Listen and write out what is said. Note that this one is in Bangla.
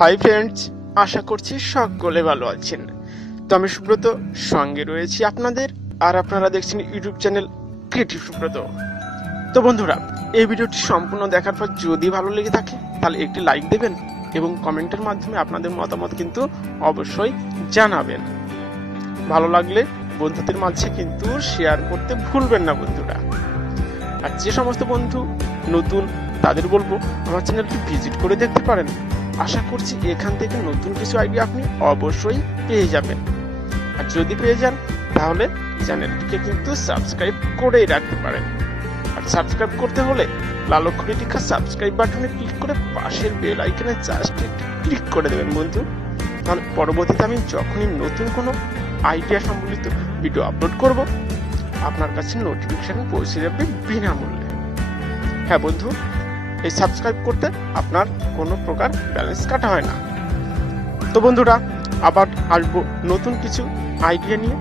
হাই ফ্রেন্ডস, আশা করছি সকলে ভালো আছেন। তো আমি সুব্রত, সঙ্গে রয়েছি আপনাদের, আর আপনারা দেখছেন ইউটিউব চ্যানেল ক্রিয়েটিভ সুব্রত। তো বন্ধুরা, এই ভিডিওটি সম্পূর্ণ দেখার পর যদি ভালো লেগে থাকে তাহলে একটি লাইক দেবেন এবং কমেন্টের মাধ্যমে আপনাদের মতামত কিন্তু অবশ্যই জানাবেন। ভালো লাগলে বন্ধুদের মাঝে কিন্তু শেয়ার করতে ভুলবেন না বন্ধুরা। আর যে সমস্ত বন্ধু নতুন তাদের বলবো আমার চ্যানেলটি ভিজিট করে দেখতে পারেন। আশা করছি এখান থেকে নতুন কিছু আইডিয়া আপনি অবশ্যই পেয়ে যাবেন। আর যদি পেয়ে যান তাহলে চ্যানেলটিকে কিন্তু সাবস্ক্রাইব করেই রাখতে পারেন। আর সাবস্ক্রাইব করতে হলে লাল অক্ষরে লেখা সাবস্ক্রাইব বাটনে ক্লিক করে পাশের বেল আইকনে জাস্ট একটু ক্লিক করে দেবেন বন্ধু। তাহলে পরবর্তীতে আমি যখনই নতুন কোনো আইডিয়া সম্বলিত ভিডিও আপলোড করব আপনার কাছে নোটিফিকেশন পৌঁছে যাবে বিনামূল্যে। হ্যাঁ বন্ধু, এই সাবস্ক্রাইব করতে আপনার কোনো প্রকার ব্যালেন্স কাটা হয় না। তো বন্ধুরা, আবার আসবো নতুন কিছু আইডিয়া নিয়ে।